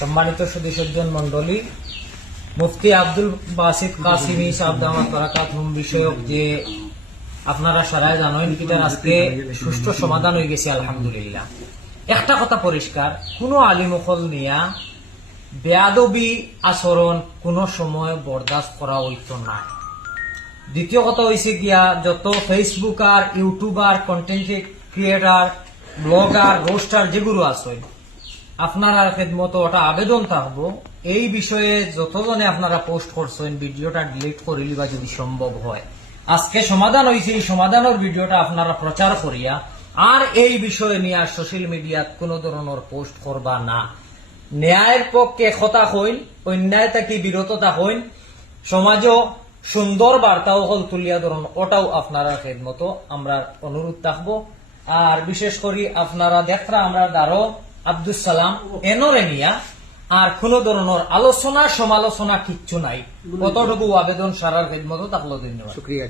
সম্মানিত সদস্যজন মন্ডলী, মুফতি আব্দুল বাসিত কাসিমি সাহেব দামাত বারাকাতুহুম বিষয়ক যে আপনারা সারায় জানেন কিটার আজকে সুষ্ঠু সমাধান হয়ে গেছে আলহামদুলিল্লাহ। একটা কথা পরিষ্কার, কোনো আলিমুখল নিয়া বেয়াদবি আচরণ কোনো সময় বরদাস্ত করা হইতো না। দ্বিতীয় কথা হয়েছে গিয়া যত Facebooker, YouTuber, content creator, blogger, roaster যেগুলো আছে আপনারা খেদমত ওটা আবেদন থাকবো এই বিষয়ে যতজনে আপনারা পোস্ট করছেন ভিডিওটা ডিলিট করিলি বা যদি সম্ভব হয় আজকে সমাধান হয়েছে এই সমাধানের ভিডিওটা আপনারা প্রচার করিয়া আর এই বিষয়ে নিয়ে আর সোশ্যাল মিডিয়াত কোন ধরনের পোস্ট করবা না। ন্যায়ের পক্ষে কথা হইন, অন্যায় থেকে বিরত থাকুন, সমাজও সুন্দর বার্তাও হল তুলিয়া ধরুন ওটাও আপনারা খেদমত আমরা অনুরোধ থাকবো। আর বিশেষ করে আপনারা দেখরা আমরা দারো আব্দুল সালাম এনরে নিয়া আর কোন ধরনের আলোচনা সমালোচনা কিচ্ছু নাই, কতটুকু আবেদন সারার খেদমত থাকলো। ধন্যবাদ, শুকরিয়া।